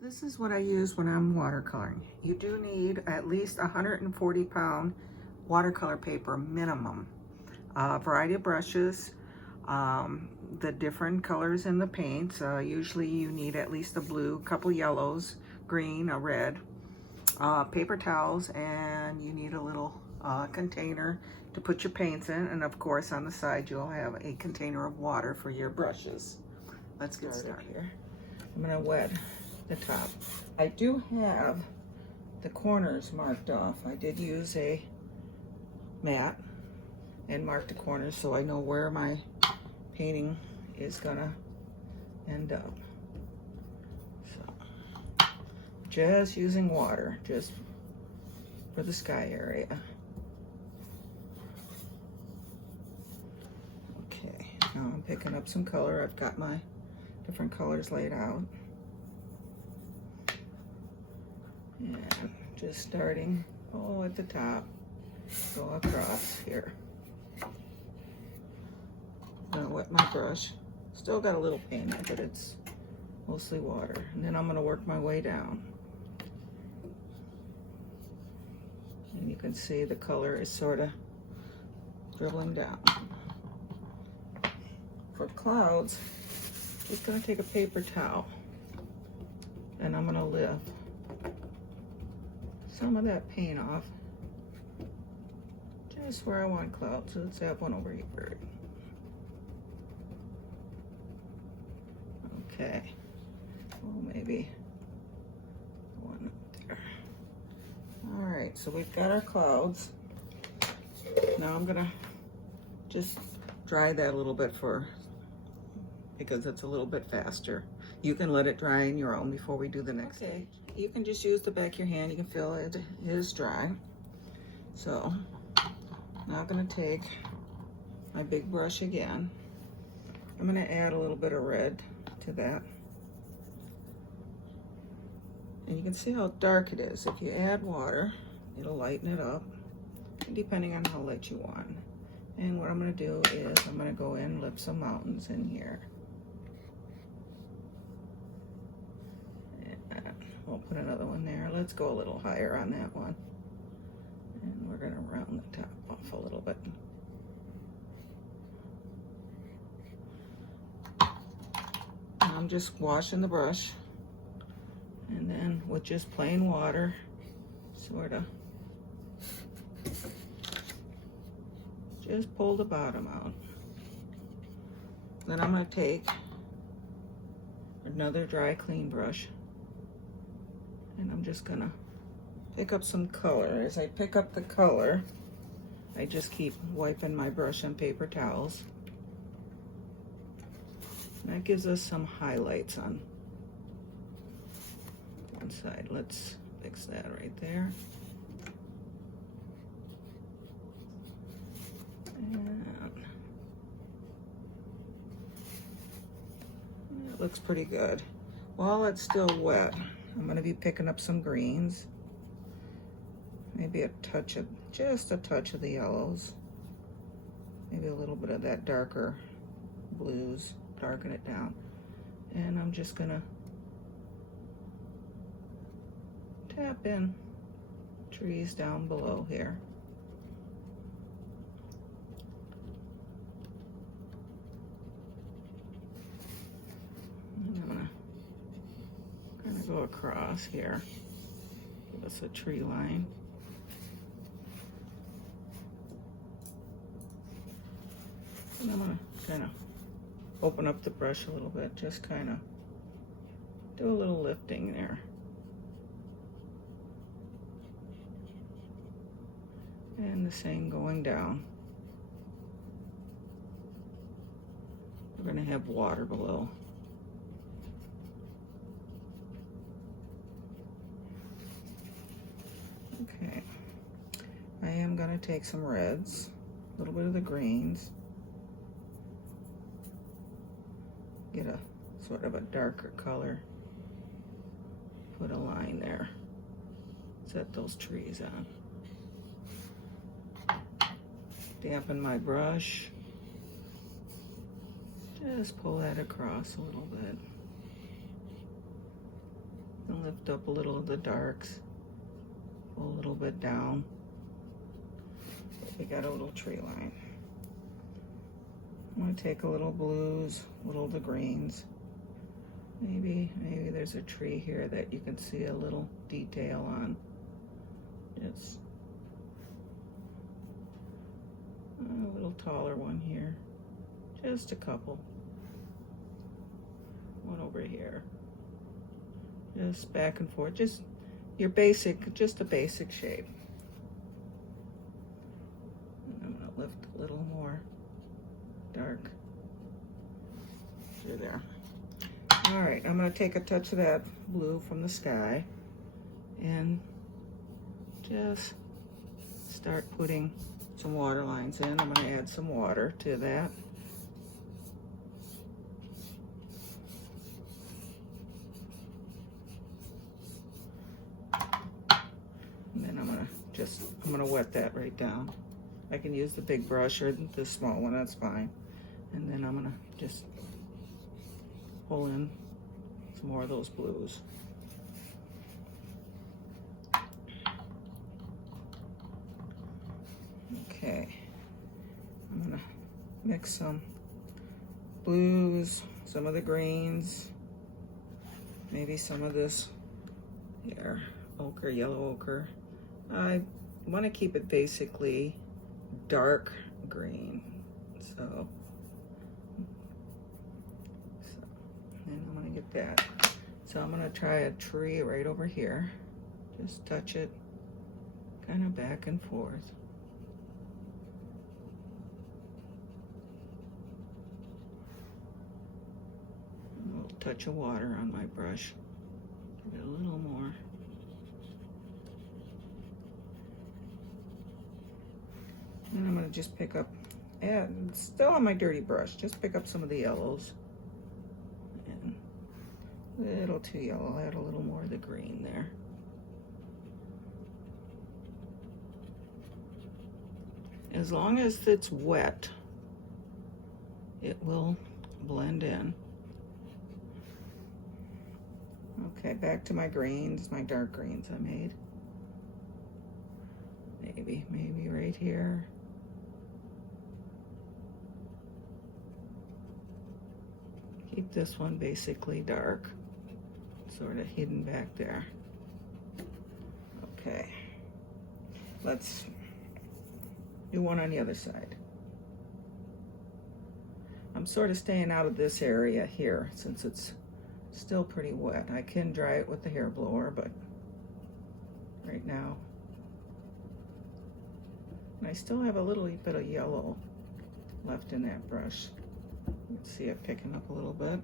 This is what I use when I'm watercoloring. You do need at least 140-pound watercolor paper minimum. A variety of brushes, the different colors in the paints. Usually you need at least a blue, a couple yellows, green, a red, paper towels, and you need a little container to put your paints in. And of course on the side you'll have a container of water for your brushes. Let's get started here. I'm gonna wet the top. I do have the corners marked off. I did use a mat and mark the corners so I know where my painting is gonna end up. So just using water just for the sky area. Okay, now I'm picking up some color. I've got my different colors laid out. And just starting at the top, go across here. I'm gonna wet my brush. Still got a little paint in it, but it's mostly water. And then I'm gonna work my way down. And you can see the color is sort of dribbling down. For clouds, just gonna take a paper towel and I'm gonna lift some of that paint off just where I want clouds. So let's have one over here. Okay, well, maybe one up there. All right, so we've got our clouds. Now I'm gonna just dry that a little bit because it's a little bit faster. You can let it dry on your own before we do the next stage. You can just use the back of your hand. You can feel it is dry. So now I'm gonna take my big brush again. I'm gonna add a little bit of red to that. And you can see how dark it is. If you add water, it'll lighten it up, depending on how light you want. And what I'm gonna do is I'm gonna go in and lift some mountains in here. We'll put another one there. Let's go a little higher on that one. And we're gonna round the top off a little bit. I'm just washing the brush. And then with just plain water, sort of just pull the bottom out. Then I'm gonna take another dry, clean brush. And I'm just gonna pick up some color. As I pick up the color, I just keep wiping my brush on paper towels. And that gives us some highlights on one side. Let's fix that right there. And it looks pretty good. While it's still wet, I'm gonna be picking up some greens, maybe just a touch of the yellows, maybe a little bit of that darker blues, darken it down. And I'm just gonna tap in trees down below here. And I'm gonna kind of go across here, give us a tree line. And I'm gonna kind of open up the brush a little bit, just kind of do a little lifting there. And the same going down. We're gonna have water below. Okay, I am gonna take some reds, a little bit of the greens, get a sort of a darker color, put a line there, set those trees on. Dampen my brush, just pull that across a little bit. And And lift up a little of the darks. Pull a little bit down. We got a little tree line. I'm going to take a little blues, a little of the greens. Maybe there's a tree here that you can see a little detail on. Just a little taller one here. Just a couple. One over here. Just back and forth. Just your basic, just a basic shape. And I'm going to lift a little more dark through there. All right, I'm going to take a touch of that blue from the sky and just start putting some water lines in. I'm going to add some water to that. And then I'm going to wet that right down. I can use the big brush or the small one, that's fine. And then I'm going to just pull in some more of those blues. Okay, I'm gonna mix some blues, some of the greens, maybe some of this here, ochre, yellow ochre. I want to keep it basically dark green, so and I'm gonna get that. So I'm gonna try a tree right over here. Just touch it kind of back and forth. A little touch of water on my brush. Give it a little more. And I'm gonna just pick up, and still on my dirty brush, just pick up some of the yellows. And a little too yellow, I'll add a little more of the green there. As long as it's wet, it will blend in. Okay, back to my greens, my dark greens I made. Maybe right here. Keep this one basically dark, sort of hidden back there. Okay, let's do one on the other side. I'm sort of staying out of this area here since it's still pretty wet. I can dry it with the hair blower, but right now, and I still have a little bit of yellow left in that brush. You can see it picking up a little bit.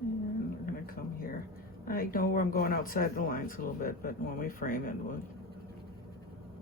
And we're gonna come here. I know where I'm going outside the lines a little bit, but when we frame it, we'll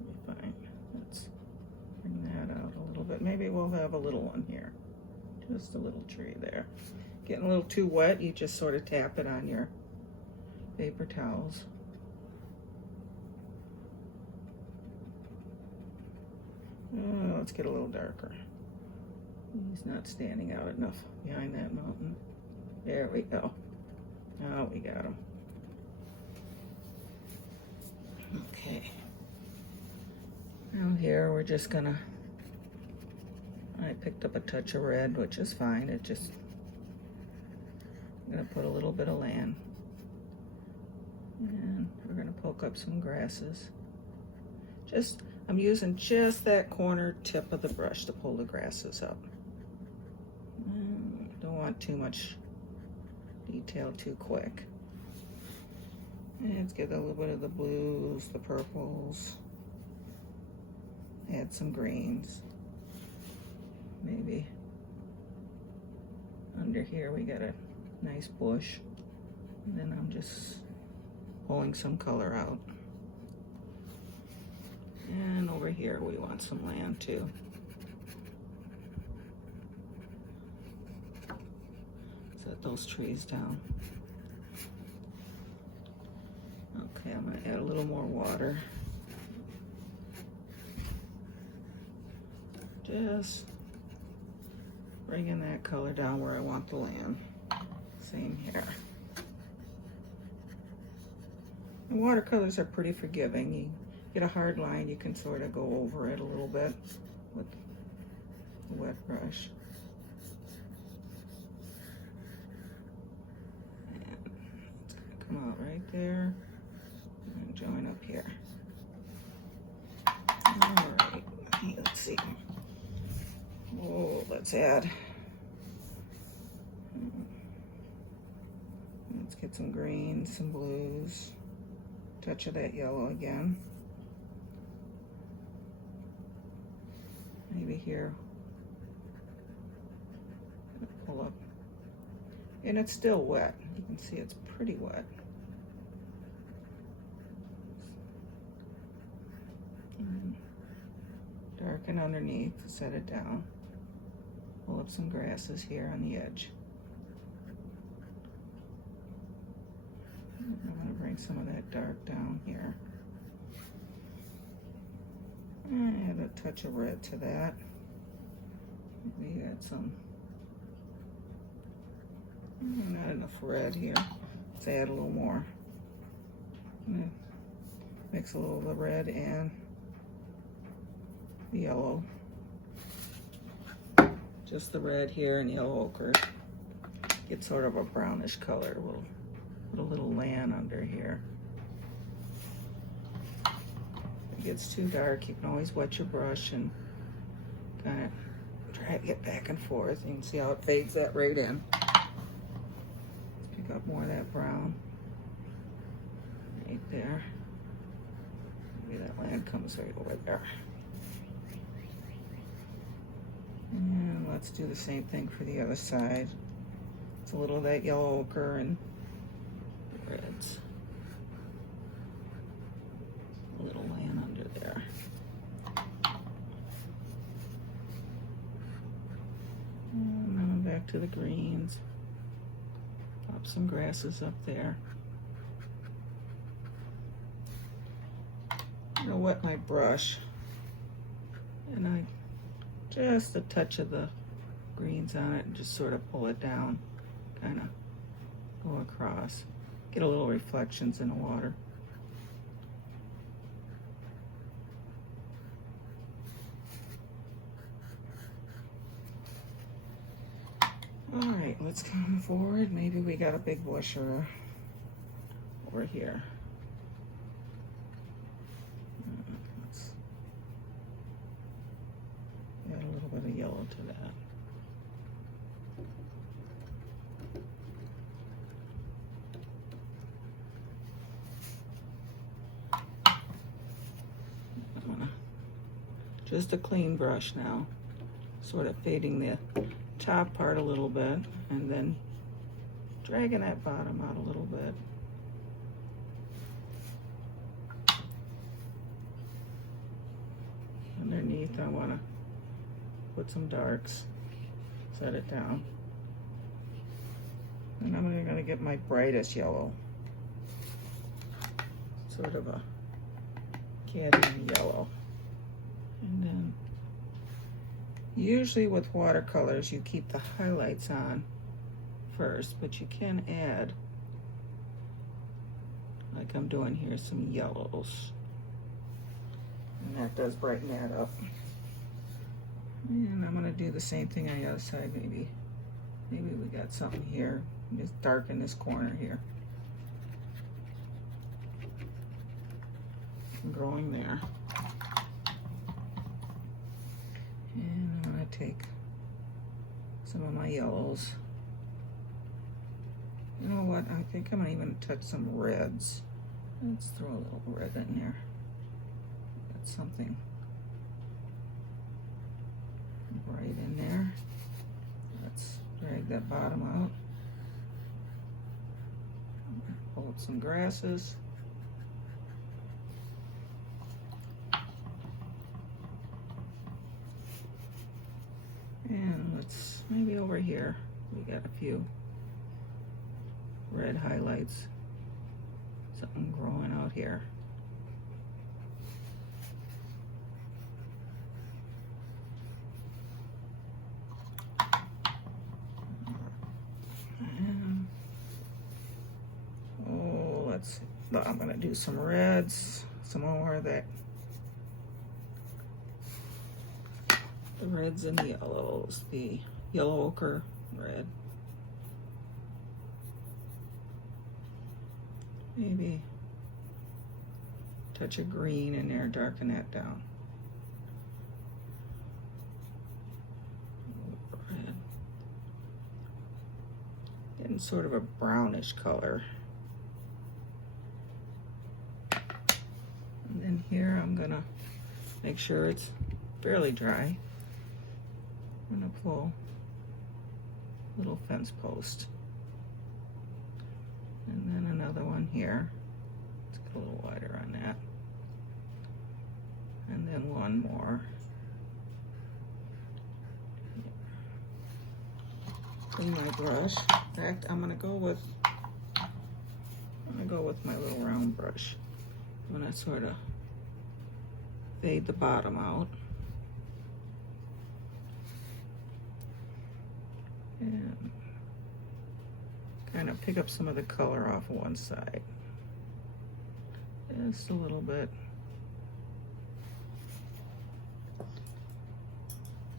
be fine. Let's bring that out a little bit. Maybe we'll have a little one here. Just a little tree there. Getting a little too wet, you just sort of tap it on your paper towels. Let's get a little darker. He's not standing out enough behind that mountain. There we go. Oh, we got him. Okay. Now here we're just gonna, I picked up a touch of red, which is fine. It just, I'm gonna put a little bit of land. And we're gonna poke up some grasses. I'm using just that corner tip of the brush to pull the grasses up. Don't want too much detail too quick. And let's get a little bit of the blues, the purples. Add some greens. Maybe under here we got a nice bush. And then I'm just pulling some color out. And over here we want some land too. Set those trees down. Okay, I'm gonna add a little more water. just bringing that color down where I want to land. Same here. And watercolors are pretty forgiving. You get a hard line, you can sort of go over it a little bit with the wet brush. And it's going to come out right there and join up here. All right, let's see. Oh, let's add. Let's get some greens, some blues, touch of that yellow again. Maybe here. Pull up. And it's still wet. You can see it's pretty wet. Darken underneath, set it down. Pull up some grasses here on the edge. I'm going to bring some of that dark down here. And add a touch of red to that. Maybe add some, not enough red here. Let's add a little more. Mix a little of the red and the yellow. Just the red here and yellow ochre. Get sort of a brownish color. We'll put a little land under here. If it gets too dark, you can always wet your brush and kind of drag it back and forth. You can see how it fades that right in. Pick up more of that brown right there. Maybe that land comes right over there. And let's do the same thing for the other side. It's a little of that yellow ochre and reds. A little land under there. And then back to the greens. Pop some grasses up there. I'm gonna wet my brush. And I just a touch of the greens on it and just sort of pull it down, kind of go across. Get a little reflections in the water. All right, let's come forward. Maybe we got a big bush over here. Let's add a little bit of yellow to that. Just a clean brush now, sort of fading the top part a little bit and then dragging that bottom out a little bit. Underneath I want to put some darks, set it down. And I'm going to get my brightest yellow, sort of a cadmium yellow. And then usually with watercolors you keep the highlights on first, but you can add, like I'm doing here, some yellows. And that does brighten that up. And I'm gonna do the same thing on the other side. Maybe we got something here. Just darken this corner here. I'm growing there. And I'm gonna take some of my yellows. You know what? I think I'm gonna even touch some reds. Let's throw a little red in there. Got something right in there. Let's drag that bottom out. Pull up some grasses. And let's, maybe over here, we got a few red highlights. Something growing out here. I'm gonna do some reds, some more of that. The reds and the yellows, the yellow ochre red. Maybe touch of green in there, darken that down. Red. Getting sort of a brownish color. And then here I'm gonna make sure it's fairly dry. I'm gonna pull a little fence post. And then another one here. Let's get a little wider on that. And then one more. In my brush. In fact, I'm gonna go with my little round brush. I'm gonna sort of fade the bottom out. And kind of pick up some of the color off of one side. Just a little bit.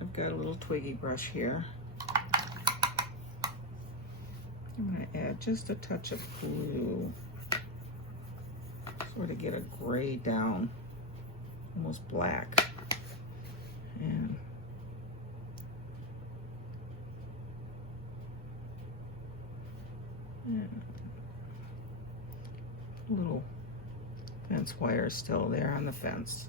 I've got a little twiggy brush here. I'm going to add just a touch of blue. Sort of get a gray down, almost black. And little fence wire still there on the fence.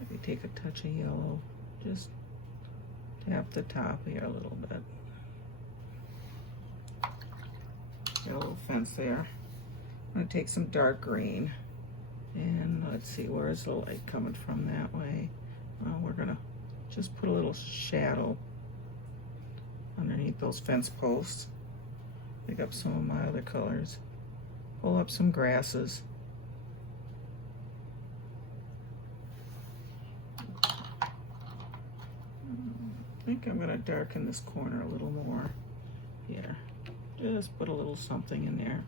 Maybe take a touch of yellow, just tap the top here a little bit. Got a little fence there. I'm going to take some dark green and let's see, where's the light coming from that way? We're going to just put a little shadow underneath those fence posts. Pick up some of my other colors. Pull up some grasses. I think I'm gonna darken this corner a little more here. Just put a little something in there.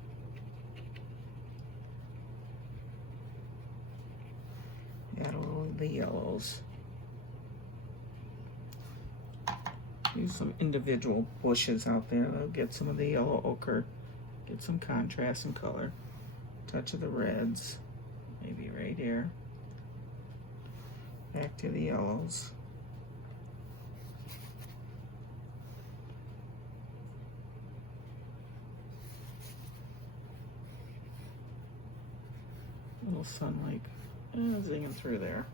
Add a little of the yellows. Use some individual bushes out there. They'll get some of the yellow ochre, get some contrast and color. Touch of the reds, maybe right here. Back to the yellows. A little sunlight zinging through there.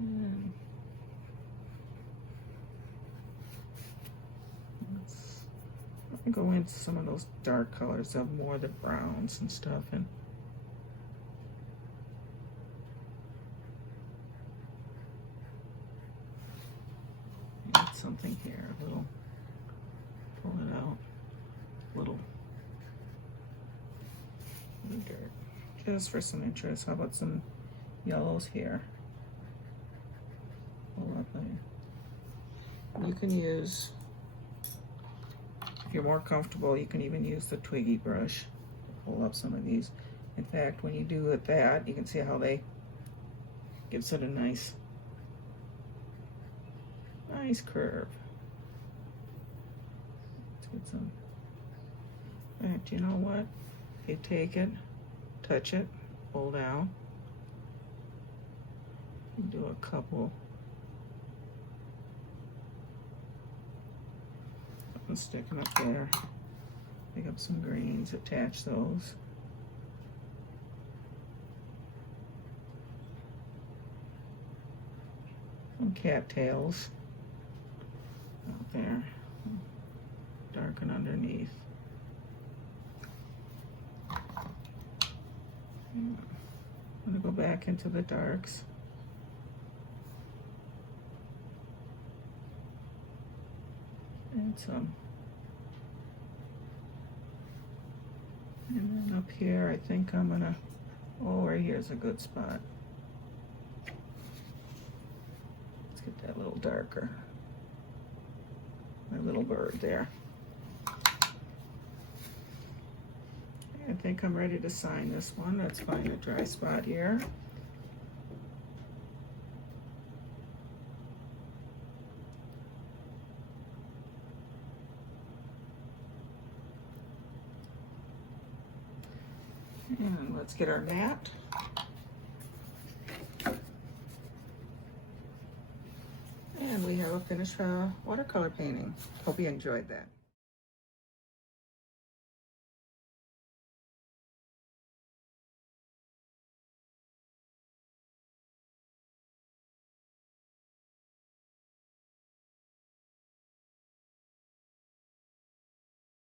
And let's go into some of those dark colors of more of the browns and stuff, and add something here, a little, pull it out, little dirt, just for some interest. How about some yellows here? You can use, if you're more comfortable, you can even use the twiggy brush. Pull up some of these. In fact, when you do it that, you can see how they gives it a nice curve. Let's get some. In fact, you know what? You take it, touch it, pull down, and do a couple. Stick them up there. Pick up some greens, attach those. Some cattails out there. Darken underneath. I'm going to go back into the darks. And some. And then up here, I think I'm gonna, oh, right here's a good spot. get that a little darker. My little bird there. I think I'm ready to sign this one. Let's find a dry spot here. And let's get our mat. And we have a finished watercolor painting. Hope you enjoyed that.